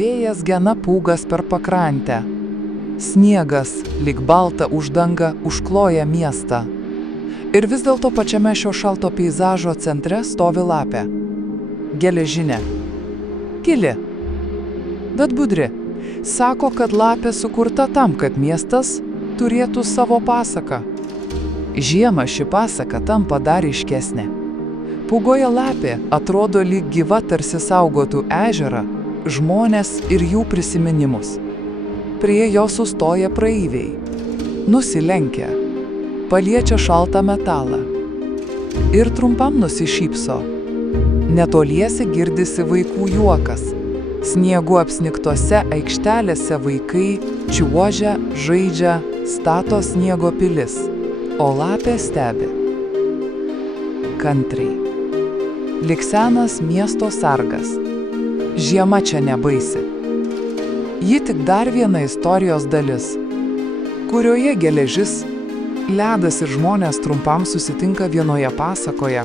Vėjas gena pūgas per pakrantę. Sniegas, lyg balta uždanga, užkloja miestą. Ir vis dėlto pačiame šio šalto peizažo centre stovi lapė. Geležinė. Gili. Bet budri. Sako, kad lapė sukurta tam, kad miestas turėtų savo pasaką. Žiemą ši pasaka tampa dar ryškesnė. Pūgoje lapė atrodo lyg gyva, tarsi saugotų ežerą, žmones ir jų prisiminimus. Prie jo sustoja praeiviai. Nusilenkia. Paliečia šaltą metalą. Ir trumpam nusišypso. Netoliese girdisi vaikų juokas. Sniegu apsnigtose aikštelėse vaikai čiuožia, žaidžia, stato sniego pilis, o lapė stebi. Kantriai. Lyg senas miesto sargas. Žiema čia nebaisi. Ji tik dar viena istorijos dalis, kurioje geležis, ledas ir žmonės trumpam susitinka vienoje pasakoje,